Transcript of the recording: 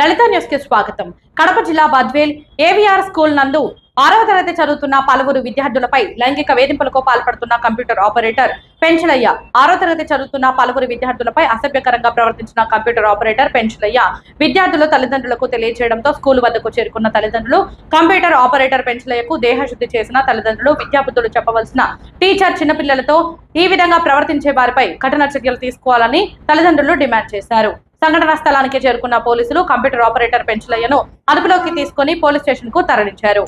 లలిత news కి స్వాగతం. కడప జిల్లా బద్వేల్ ఏవిఆర్ స్కూల్ నందు 6వ తరగతి చదువుతున్న పలువురు విద్యార్థులపై లైంగిక వేధింపులకు పాల్పడుతున్న కంప్యూటర్ ఆపరేటర్ పెంచలయ్య. 6వ తరగతి చదువుతున్న పలువురు విద్యార్థులపై అసభ్యకరంగా ప్రవర్తించిన కంప్యూటర్ ఆపరేటర్ పెంచలయ్య విద్యార్థులు తల్లిదండ్రులకు తెలియజేయడంతో స్కూల్ వద్దకు చేరుకున్న తల్లిదండ్రులు కంప్యూటర్ ఆపరేటర్ పెంచలయ్యకు దేహశుద్ధి చేసిన తల్లిదండ్రులు విద్యాబుద్ధులు చెప్పవలసిన టీచర్ చిన్నపిల్లలతో ఈ విధంగా ప్రవర్తించే వారిపై కఠిన చర్యలు తీసుకోవాలని తల్లిదండ్రులు డిమాండ్ చేశారు. సంఘటనా స్థలానికి చేరుకున్న పోలీసులు కంప్యూటర్ ఆపరేటర్ పెంచలయ్యను అదుపులోకి తీసుకుని పోలీస్ స్టేషన్ కు తరలించారు.